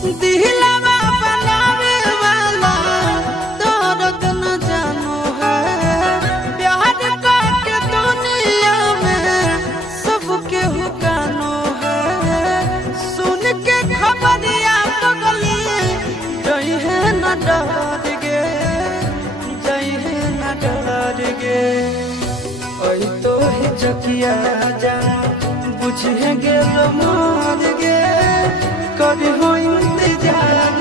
दिलवा बनावे वाला दर्द न जानो है। प्यार करके दुनिया में सबके हुकानो है। सुन के खबरिया पगली जई है न डर गे, जई है न डर गे। ओई तो ही जकिया जान बुझे गेल मार गे, कभी हो इंतजार